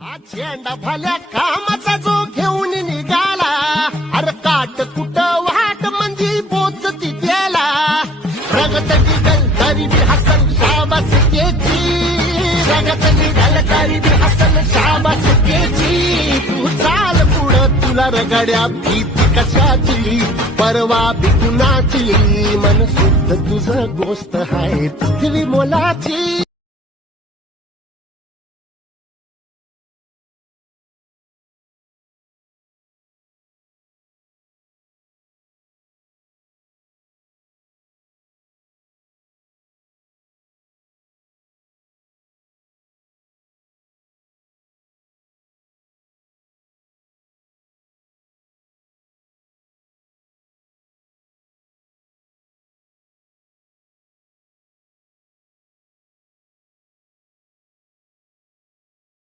हा झेंडा भल्या कामाचा जो घेऊन निघाला, अरे काट कुठं वाट म्हणजे बोचती त्याला. रगत निघल तरी बी हसल शाबास केची, रगत निघल तरी बी हसल शाबास केची. तू चाल पुढं तुला रगड्या भीती कशाची, परवा बी कुणाची. मन शुद्ध तुझं गोष्ट आहे पृथ्वी मोलाची.